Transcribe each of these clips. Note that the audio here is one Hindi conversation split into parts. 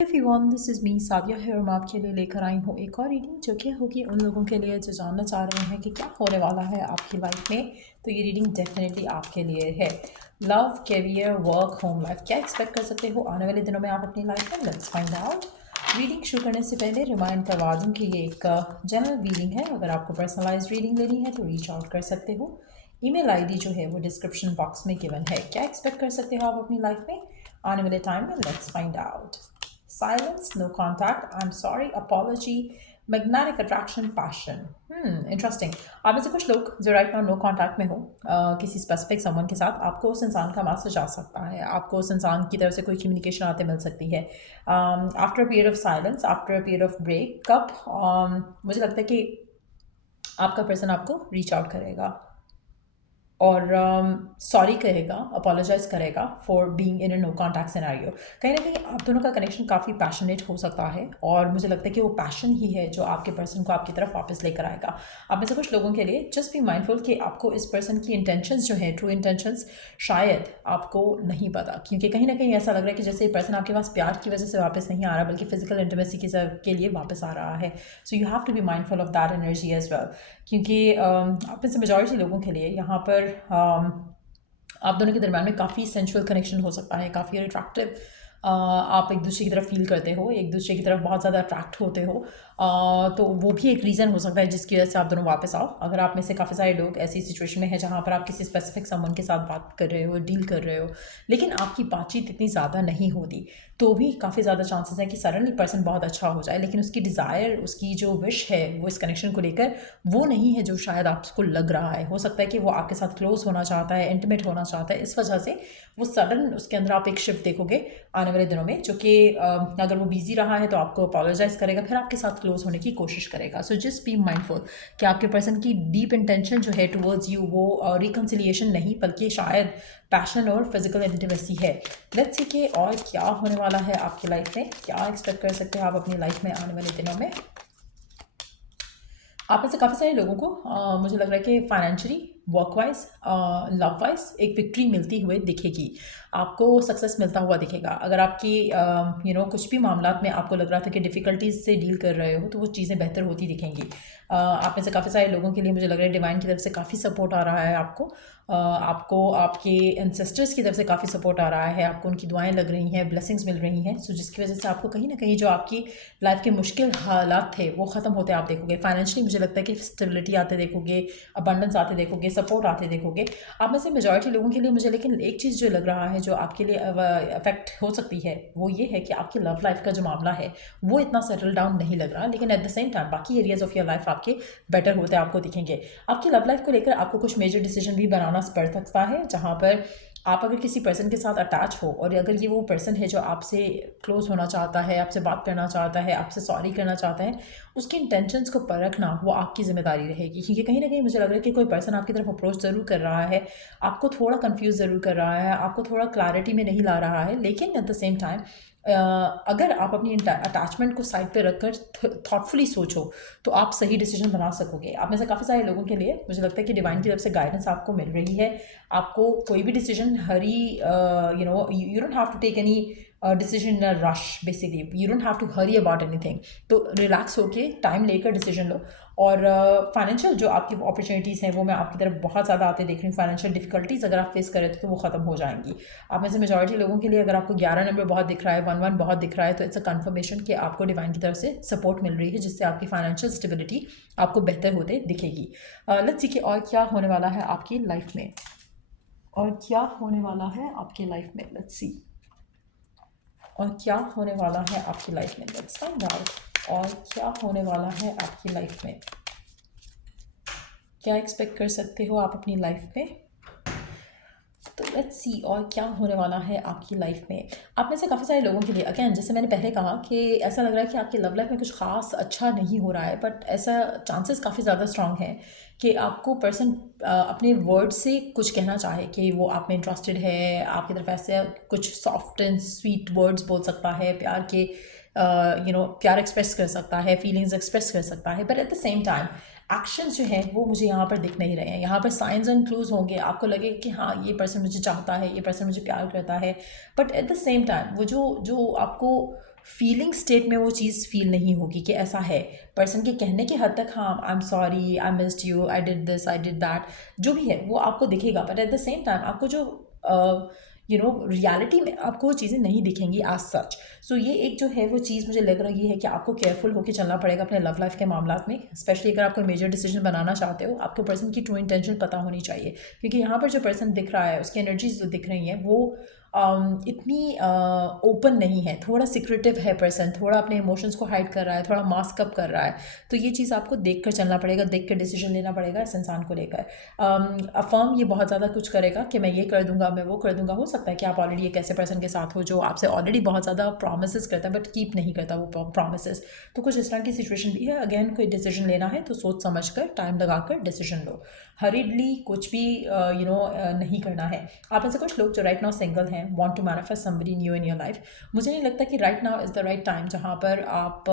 एवरीवन, दिस इज़ मी साविया है और मैं आपके लिए लेकर आई हूँ एक और रीडिंग जो कि होगी उन लोगों के लिए जो जानना चाह रहे हैं कि क्या होने वाला है आपकी लाइफ में। तो ये रीडिंग डेफिनेटली आपके लिए है। Love, career, work, home life, क्या एक्सपेक्ट कर सकते हो आने वाले दिनों में आप अपनी लाइफ में? Let's find out. रीडिंग शुरू करने से पहले रिमाइंड करवा दूँ कि ये एक जनरल रीडिंग है। अगर आपको पर्सनलाइज रीडिंग लेनी है तो रीच आउट कर सकते हो। ईमेल आईडी जो है वो डिस्क्रिप्शन बॉक्स में गिवन है। क्या एक्सपेक्ट कर सकते हो आप अपनी लाइफ में आने वाले टाइम में? Let's find out. Silence, no contact, I'm sorry, apology, magnetic attraction, passion. Interesting. आप में से कुछ लोग जो राइट नाउ नो कांटेक्ट में हो किसी स्पेसिफिक समवन के साथ, आपको उस इंसान का मैसेज आ सकता है, आपको उस इंसान की तरफ से कोई कम्युनिकेशन आते मिल सकती है। After a period of silence, after a period of break, कब मुझे लगता है कि आपका पर्सन आपको रीच आउट करेगा और सॉरी कहेगा, अपोलोजाइज करेगा for being in a no contact scenario. कहीं ना कहीं आप दोनों का कनेक्शन काफ़ी पैशनेट हो सकता है और मुझे लगता है कि वो पैशन ही है जो आपके पर्सन को आपकी तरफ वापस लेकर आएगा। आप में से कुछ लोगों के लिए जस्ट बी माइंडफुल कि आपको इस पर्सन की इंटेंशंस जो है, ट्रू इंटेंशंस, शायद आपको नहीं पता, क्योंकि कहीं ना कहीं ऐसा लग रहा है कि जैसे पर्सन आपके पास प्यार की वजह से वापस नहीं आ रहा बल्कि फिजिकल इंटीमेसी के लिए वापस आ रहा है। So you have to be mindful of that energy as well, क्योंकि आप में से मेजॉरिटी लोगों के लिए यहाँ पर आप दोनों के दरम्यान में काफ़ी सेंशुअल कनेक्शन हो सकता है, काफ़ी अट्रैक्टिव आप एक दूसरे की तरफ फील करते हो, एक दूसरे की तरफ बहुत ज़्यादा अट्रैक्ट होते हो। तो वो भी एक रीज़न हो सकता है जिसकी वजह से आप दोनों वापस आओ। अगर आप में से काफ़ी सारे लोग ऐसी सिचुएशन में हैं जहाँ पर आप किसी स्पेसिफिक समवन के साथ बात कर रहे हो, डील कर रहे हो, लेकिन आपकी बातचीत इतनी ज़्यादा नहीं होती, तो भी काफ़ी ज़्यादा चांसेस है कि सडनली पर्सन बहुत अच्छा हो जाए, लेकिन उसकी डिज़ायर, उसकी जो विश है वो इस कनेक्शन को लेकर वो नहीं है जो शायद आपको लग रहा है। हो सकता है कि वो आपके साथ क्लोज होना चाहता है, इंटीमेट होना चाहता है, इस वजह से वो सडन उसके अंदर आप एक शिफ्ट देखोगे आने वाले दिनों में, जो कि अगर वो बिजी रहा है तो आपको अपोलोजाइज करेगा, फिर आपके साथ क्लोज होने की कोशिश करेगा। सो जस्ट बी माइंडफुल कि आपके पर्सन की डीप इंटेंशन जो है टुवर्ड्स यू वो रिकन्सिलिएशन नहीं बल्कि शायद पैशन और फिजिकल इंटीमेसी है। लेट्स सी कि और क्या होने वाला है आपकी लाइफ में, क्या एक्सपेक्ट कर सकते हो आप अपनी लाइफ में आने वाले दिनों में। आप में से काफ़ी सारे लोगों को मुझे लग रहा है कि financially, work wise, love wise एक विक्ट्री मिलती हुई दिखेगी, आपको सक्सेस मिलता हुआ दिखेगा। अगर आपकी कुछ भी मामलात में आपको लग रहा था कि डिफ़िकल्टीज से डील कर रहे हो तो वो चीज़ें बेहतर होती दिखेंगी। आप में से काफ़ी सारे लोगों के लिए मुझे लग रहा है डिवाइन की तरफ से काफ़ी सपोर्ट आ रहा है आपको। आपको आपके एंसेस्टर्स की तरफ से काफ़ी सपोर्ट आ रहा है, आपको उनकी दुआएं लग रही हैं, ब्लेसिंग्स मिल रही हैं। सो जिसकी वजह से आपको कहीं ना कहीं जो आपकी लाइफ के मुश्किल हालात थे वो ख़त्म होते आप देखोगे। फाइनेंशियली मुझे लगता है कि स्टेबिलिटी आते देखोगे, अबंडेंस आते देखोगे, सपोर्ट आते देखोगे। आप में से मेजॉरिटी लोगों के लिए मुझे लेकिन एक चीज़ जो लग रहा है जो आपके लिए अफेक्ट हो सकती है वो ये है कि आपकी लव लाइफ का जो मामला है वो इतना सेटल डाउन नहीं लग रहा, लेकिन एट द सेम टाइम बाकी एरियाज ऑफ योर लाइफ आपके बेटर होते आपको दिखेंगे। आपकी लव लाइफ को लेकर आपको कुछ मेजर डिसीजन भी बनाना पड़ सकता है, जहाँ पर आप अगर किसी पर्सन के साथ अटैच हो और अगर ये वो पर्सन है जो आपसे क्लोज होना चाहता है, आपसे बात करना चाहता है, आपसे सॉरी करना चाहता है, उसकी इंटेंशंस को परखना वो आपकी जिम्मेदारी रहेगी। क्योंकि कहीं ना कहीं मुझे लग रहा है कि कोई पर्सन आपकी तरफ अप्रोच ज़रूर कर रहा है, आपको थोड़ा कंफ्यूज ज़रूर कर रहा है, आपको थोड़ा क्लैरिटी में नहीं ला रहा है, लेकिन एट द सेम टाइम अगर आप अपनी अटैचमेंट को साइड पे रखकर थॉटफुली सोचो तो आप सही डिसीजन बना सकोगे। आप में से काफ़ी सारे लोगों के लिए मुझे लगता है कि डिवाइन की तरफ से गाइडेंस आपको मिल रही है। आपको कोई भी decision hurry you don't have to take any decision in a rush, basically you don't have to hurry about anything. तो रिलैक्स होके टाइम लेकर डिसीजन लो। और फाइनेंशियल जो आपकी अपॉर्चुनिटीज़ हैं वो मैं आपकी तरफ बहुत ज़्यादा आते देख रही हूँ। फाइनेंशियल डिफिकल्टीज़ अगर आप फेस करें तो वो ख़त्म हो जाएंगी। आप में से मेजॉरिटी लोगों के लिए अगर आपको 11 नंबर बहुत दिख रहा है, 11 बहुत दिख रहा है, तो इट्स अ कन्फर्मेशन कि आपको डिवाइन की तरफ से सपोर्ट मिल रही है जिससे आपकी फाइनेंशियल स्टेबिलिटी आपको बेहतर होते दिखेगी। लेट्स सी कि और क्या होने वाला है आपकी लाइफ में, और क्या होने वाला है आपकी लाइफ में। लेट्स सी और क्या होने वाला है आपकी लाइफ में। Let's find out. और क्या होने वाला है आपकी लाइफ में, क्या एक्सपेक्ट कर सकते हो आप अपनी लाइफ में। तो लेट्स सी और क्या होने वाला है आपकी लाइफ में। आप में से काफ़ी सारे लोगों के लिए अगेन जैसे मैंने पहले कहा कि ऐसा लग रहा है कि आपकी लव लाइफ में कुछ खास अच्छा नहीं हो रहा है, बट ऐसा चांसेस काफ़ी ज़्यादा स्ट्रांग है कि आपको पर्सन अपने वर्ड से कुछ कहना चाहे कि वो आप में इंटरेस्टेड है, आपकी तरफ ऐसे कुछ सॉफ्ट एंड स्वीट वर्ड्स बोल सकता है, प्यार के प्यार एक्सप्रेस कर सकता है, फीलिंग्स एक्सप्रेस कर सकता है, but at the same time actions जो हैं वो मुझे यहाँ पर दिख नहीं रहे हैं। यहाँ पर साइंस एंड क्लूज होंगे, आपको लगे कि हाँ ये पर्सन मुझे चाहता है, ये पर्सन मुझे प्यार करता है, but at the same time वो जो जो आपको फीलिंग स्टेट में वो चीज़ फील नहीं होगी कि ऐसा है। पर्सन के कहने की हद तक हाँ I am sorry, I missed you, I did this, I did that, जो भी है वो आपको दिखेगा, but at the same time आपको जो रियलिटी में आपको वो चीज़ें नहीं दिखेंगी एज सच। सो ये एक जो है वो चीज़ मुझे लग रही है कि आपको केयरफुल होकर चलना पड़ेगा अपने लव लाइफ के मामला में, स्पेशली अगर आप कोई मेजर डिसीजन बनाना चाहते हो। आपको पर्सन की ट्रू इंटेंशन पता होनी चाहिए, क्योंकि यहाँ पर जो पर्सन दिख रहा है उसकी एनर्जीज जो दिख रही हैं वो इतनी ओपन नहीं है, थोड़ा सिक्रेटिव है पर्सन, थोड़ा अपने इमोशंस को हाइड कर रहा है, थोड़ा मास्क अप कर रहा है। तो ये चीज़ आपको देख कर चलना पड़ेगा, देख कर डिसीजन लेना पड़ेगा इस इंसान को लेकर। अफर्म ये बहुत ज़्यादा कुछ करेगा कि मैं ये कर दूंगा, मैं वो कर दूंगा। हो सकता है कि आप ऑलरेडी एक ऐसे पर्सन के साथ हो जो आपसे ऑलरेडी बहुत ज़्यादा प्रोमिस करता है बट कीप नहीं करता वो प्रोमिस। तो कुछ इस तरह की सिचुएशन भी है। अगेन कोई डिसीजन लेना है तो सोच समझ कर, टाइम लगा कर डिसीजन लो। हरीडली कुछ भी नहीं करना है। आप ऐसे कुछ लोग जो राइट नाउ सिंगल हैं, want to manifest somebody new in your life, मुझे नहीं लगता कि right now is the right time जहाँ पर आप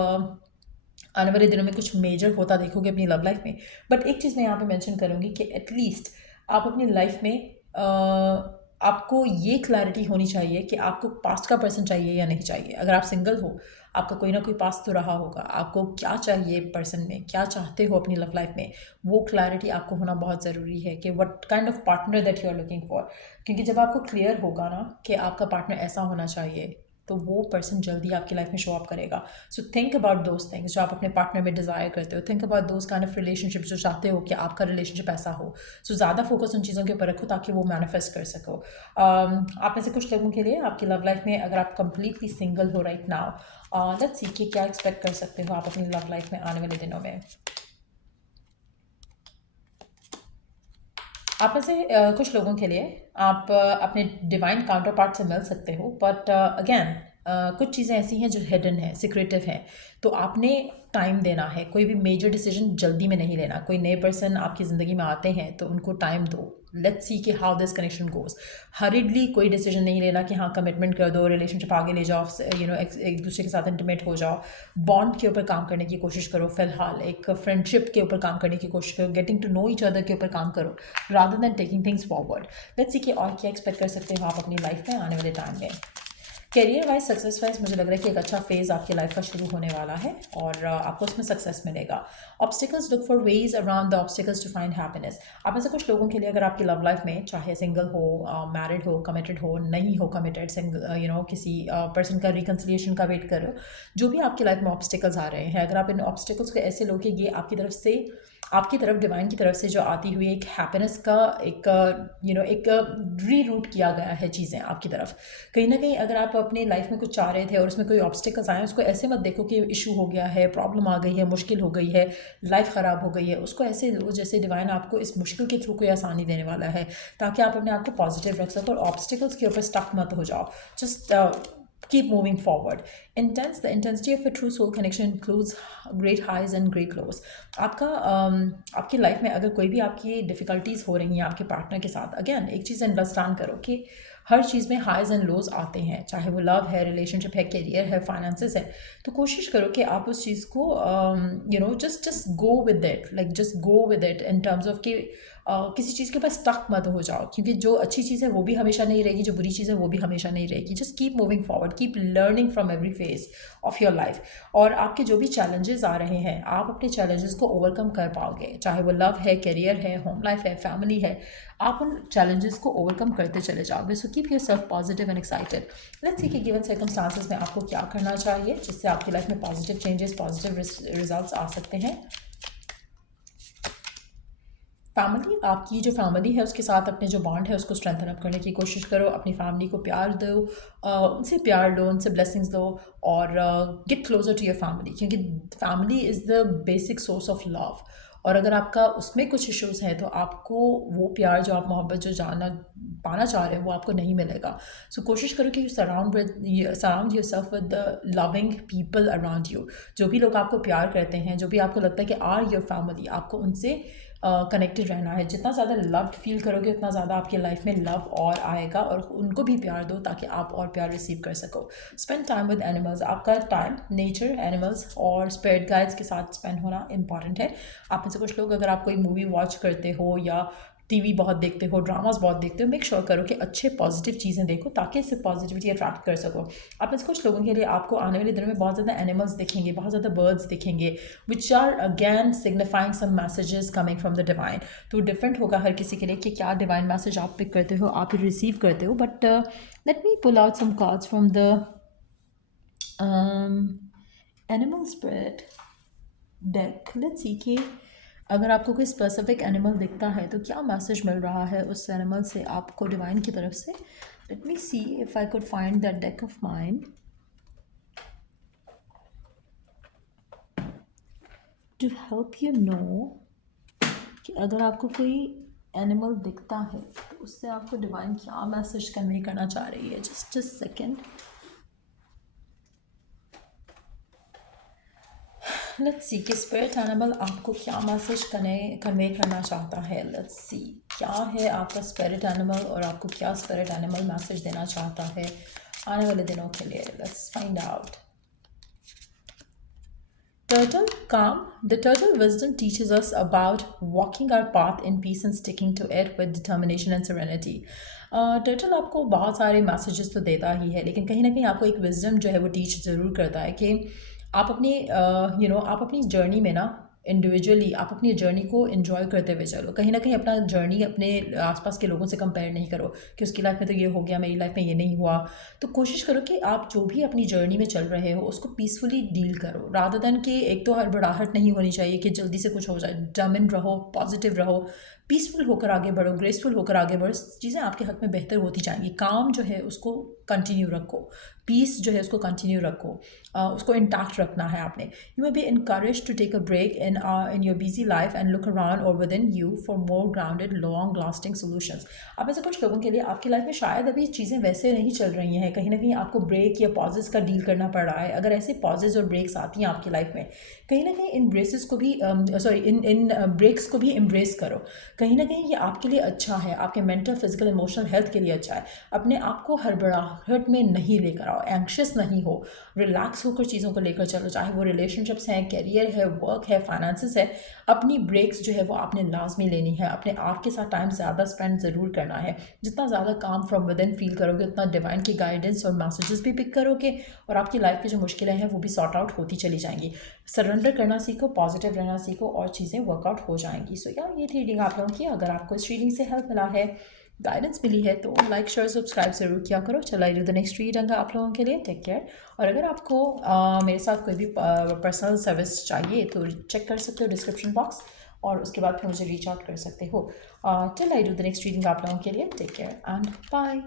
आने वाले दिनों में कुछ मेजर होता देखोगे अपनी लव लाइफ में। बट एक चीज़ मैं यहाँ पे मेंशन करूँगी कि एटलीस्ट आप अपनी लाइफ में आपको ये क्लैरिटी होनी चाहिए कि आपको पास्ट का पर्सन चाहिए या नहीं चाहिए। अगर आप सिंगल हो, आपका कोई ना कोई पास्ट तो रहा होगा। आपको क्या चाहिए पर्सन में, क्या चाहते हो अपनी लव लाइफ में, वो क्लैरिटी आपको होना बहुत ज़रूरी है कि what kind of partner that you are looking for. क्योंकि जब आपको क्लियर होगा ना कि आपका पार्टनर ऐसा होना चाहिए, तो वो पर्सन जल्दी आपकी लाइफ में शो अप करेगा। So think about those things जो आप अपने पार्टनर में डिज़ायर करते हो। Think about those kind of relationship जो चाहते हो कि आपका रिलेशनशिप ऐसा हो। सो ज़्यादा फोकस उन चीज़ों के ऊपर रखो ताकि वो मैनिफेस्ट कर सको। आप में से कुछ लोगों के लिए आपकी लव लाइफ में अगर आप कंप्लीटली सिंगल हो राइट नाउ, लेट्स सी कि क्या एक्सपेक्ट कर सकते हो आप अपनी लव लाइफ में आने वाले दिनों में। आप में से कुछ लोगों के लिए आप अपने डिवाइन काउंटर पार्ट से मिल सकते हो, बट अगेन कुछ चीज़ें ऐसी हैं जो हिडन है, सिक्रेटिव हैं। तो आपने टाइम देना है, कोई भी मेजर डिसीजन जल्दी में नहीं लेना। कोई नए पर्सन आपकी ज़िंदगी में आते हैं तो उनको टाइम दो। लेट्स सी कि हाउ दिस कनेक्शन गोज। हरिडली कोई डिसीजन नहीं लेना कि हाँ कमिटमेंट कर दो, रिलेशनशिप आगे ले जाओ, एक दूसरे के साथ इंटीमेट हो जाओ। बॉन्ड के ऊपर काम करने की कोशिश करो, फिलहाल एक फ्रेंडशिप के ऊपर काम करने की कोशिश करो, getting to know each other के ऊपर काम करो rather than taking things forward. Let's see कि और क्या एक्सपेक्ट कर सकते हो आप अपनी लाइफ में आने वाले टाइम में। करियर वाइज, सक्सेस वाइज मुझे लग रहा है कि एक अच्छा फेज़ आपकी लाइफ का शुरू होने वाला है और आपको उसमें सक्सेस मिलेगा। Obstacles, look for ways around the obstacles to find happiness. आप में से कुछ लोगों के लिए अगर आपकी लव लाइफ में चाहे सिंगल हो, मैरिड हो, कमिटेड हो, नहीं हो कमिटेड, किसी पर्सन का रिकन्सिलिएशन का वेट करो, जो भी आपकी लाइफ में ऑब्स्टिकल्स आ रहे हैं, अगर आप इन ऑब्स्टिकल्स को ऐसे लो कि ये आपकी तरफ डिवाइन की तरफ से जो आती हुई एक हैप्पीनेस का एक री रूट किया गया है चीज़ें आपकी तरफ। कहीं ना कहीं अगर आप अपनी लाइफ में कुछ चाह रहे थे और उसमें कोई ऑब्स्टिकल्स आए, उसको ऐसे मत देखो कि इशू हो गया है, प्रॉब्लम आ गई है, मुश्किल हो गई है, लाइफ ख़राब हो गई है। उसको ऐसे लो जैसे डिवाइन आपको इस मुश्किल के थ्रू कोई आसानी देने वाला है, ताकि आप अपने आप को पॉजिटिव रख सको और ऑब्स्टिकल्स के ऊपर स्टक मत हो जाओ। Just keep moving forward. The intensity of a true soul connection includes great highs and great lows. आपकी लाइफ में अगर कोई भी आपकी डिफ़िकल्टीज़ हो रही हैं आपके पार्टनर के साथ, अगेन एक चीज़ अंडरस्टैंड करो कि हर चीज़ में हाइज एंड लोज आते हैं, चाहे वो लव है, रिलेशनशिप है, करियर है, फाइनेंसेस है। तो कोशिश करो कि आप उस चीज़ को just go with it, just go with it in terms of कि किसी चीज़ के ऊपर स्टक मत हो जाओ, क्योंकि जो अच्छी चीज़ है वो भी हमेशा नहीं रहेगी, जो बुरी चीज़ है वो भी हमेशा नहीं रहेगी। Just keep moving forward, keep learning from every phase of your life. और आपके जो भी चैलेंजेस आ रहे हैं, आप अपने चैलेंजेस को ओवरकम कर पाओगे, चाहे वो लव है, करियर है, होम लाइफ है, फैमिली है। आप उन चैलेंजेस को ओवरकम करते चले जाओगे। So keep your self positive and excited. Let's see कि गिवन सर्कमस्टांसेस में आपको क्या करना चाहिए जिससे आपकी लाइफ में पॉजिटिव चेंजेस, पॉजिटिव रिजल्ट्स आ सकते हैं। फैमिली, आपकी जो फैमिली है उसके साथ अपने जो बॉन्ड है उसको स्ट्रेंथन अप करने की कोशिश करो। अपनी फैमिली को प्यार दो, उनसे प्यार लो, उनसे ब्लेसिंग्स लो और get closer to your family, क्योंकि family is the basic source of love. और अगर आपका उसमें कुछ इश्यूज़ हैं तो आपको वो प्यार जो आप मोहब्बत जो पाना चाह रहे हो वो आपको नहीं मिलेगा। सो कोशिश करो कि you surround your self with the loving people around you. जो भी लोग आपको प्यार करते हैं, जो भी आपको लगता है कि आर योर फैमिली, आपको उनसे कनेक्टेड रहना है। जितना ज़्यादा लव्ड फील करोगे उतना ज़्यादा आपकी लाइफ में लव और आएगा, और उनको भी प्यार दो ताकि आप और प्यार रिसीव कर सको। स्पेंड टाइम विद एनिमल्स, आपका टाइम नेचर, एनिमल्स और स्पिरिट गाइड्स के साथ स्पेंड होना इंपॉर्टेंट है। आप में से कुछ लोग अगर आप कोई मूवी वॉच करते हो या टीवी बहुत देखते हो, ड्रामास बहुत देखते हो, मेक श्योर करो कि अच्छे पॉजिटिव चीज़ें देखो ताकि इससे पॉजिटिविटी अट्रैक्ट कर सको। आप में से कुछ लोगों के लिए आपको आने वाले दिनों में बहुत ज़्यादा एनिमल्स दिखेंगे, बहुत ज़्यादा बर्ड्स दिखेंगे, which are again signifying some messages coming from the divine. तो डिफरेंट होगा हर किसी के लिए कि क्या डिवाइन मैसेज आप पिक करते हो, आप रिसीव करते हो। But let me pull out some cards from the animal spirit deck. Let's see कि अगर आपको कोई स्पेसिफिक एनिमल दिखता है तो क्या मैसेज मिल रहा है उस एनिमल से आपको डिवाइन की तरफ से। Let me see if I could find that deck of mine to help you know कि अगर आपको कोई एनिमल दिखता है तो उससे आपको डिवाइन क्या मैसेज कन्वे करना चाह रही है। Just a second, let's see कि स्पिरिट एनिमल आपको क्या मैसेज कन्वे करना चाहता है। लेट्स सी क्या है आपका स्पिरिट एनिमल और आपको क्या स्पिरिट एनिमल मैसेज देना चाहता है आने वाले दिनों के लिए। Let's find out. Turtle, calm. The turtle wisdom teaches us about walking our path in peace and sticking to it with determination and serenity. Turtle आपको बहुत सारे मैसेजेस तो देता ही है, लेकिन कहीं ना कहीं आपको एक विजडम जो है वो टीच ज़रूर करता है कि आप अपनी आप अपनी जर्नी में ना इंडिविजुअली आप अपनी जर्नी को एंजॉय करते हुए चलो। कहीं ना कहीं अपना जर्नी अपने आसपास के लोगों से कंपेयर नहीं करो कि उसकी लाइफ में तो ये हो गया, मेरी लाइफ में ये नहीं हुआ। तो कोशिश करो कि आप जो भी अपनी जर्नी में चल रहे हो उसको पीसफुली डील करो, रादर देन कि एक तो हड़बड़ाहट नहीं होनी चाहिए कि जल्दी से कुछ हो जाए। डमिन रहो, पॉजिटिव रहो, पीसफुल होकर आगे बढ़ो, ग्रेसफुल होकर आगे बढ़ो। चीज़ें आपके हक में बेहतर होती जाएंगी। काम जो है उसको कंटिन्यू रखो, पीस जो है उसको कंटिन्यू रखो, उसको इंटैक्ट रखना है आपने। You may be encourage to take a break in your busy life and look around और within you for more grounded long lasting solutions. आप में से कुछ लोगों के लिए आपकी लाइफ में शायद अभी चीज़ें वैसे नहीं चल रही हैं, कहीं ना कहीं आपको ब्रेक या पॉजेज़ का डील करना पड़ रहा है। अगर ऐसे पॉजेज़ और ब्रेक्स आती हैं आपकी लाइफ में, कहीं ना कहीं इन ब्रेसेस को भी इन ब्रेक्स को भी एम्ब्रेस करो। कहीं ना कहीं ये आपके लिए अच्छा है, आपके मेंटल, फिजिकल, इमोशनल हेल्थ के लिए अच्छा है। अपने आप को हड़बड़ाहट में नहीं लेकर आओ, एंक्शियस नहीं हो, रिलैक्स होकर चीज़ों को लेकर चलो। चाहे वो रिलेशनशिप्स हैं, कैरियर है, वर्क है, फाइनेंसिस है, अपनी ब्रेक्स जो है वो आपने लाजमी लेनी है। अपने आप के साथ टाइम ज़्यादा स्पेंड ज़रूर करना है। जितना ज़्यादा काम फ्रॉम विद इन फील करोगे उतना डिवाइन की गाइडेंस और मैसेजेस भी पिक करोगे और आपकी लाइफ की जो मुश्किलें हैं वो भी सॉर्ट आउट होती चली जाएंगी। सरेंडर करना सीखो, पॉजिटिव रहना सीखो और चीज़ें वर्कआउट हो जाएंगी। सो यार ये थी रीडिंग आप लोगों की। अगर आपको इस रीडिंग से हेल्प मिला है, गाइडेंस मिली है, तो लाइक शेयर सब्सक्राइब ज़रूर किया करो। चला द नेक्स्ट रीडिंग आप लोगों के लिए। Take care. और अगर आपको मेरे साथ कोई भी पर्सनल सर्विस चाहिए तो चेक कर सकते हो डिस्क्रिप्शन बॉक्स, और उसके बाद फिर मुझे रीच आउट कर सकते हो। Till I do the next reading आप लोगों के लिए। Take care and bye.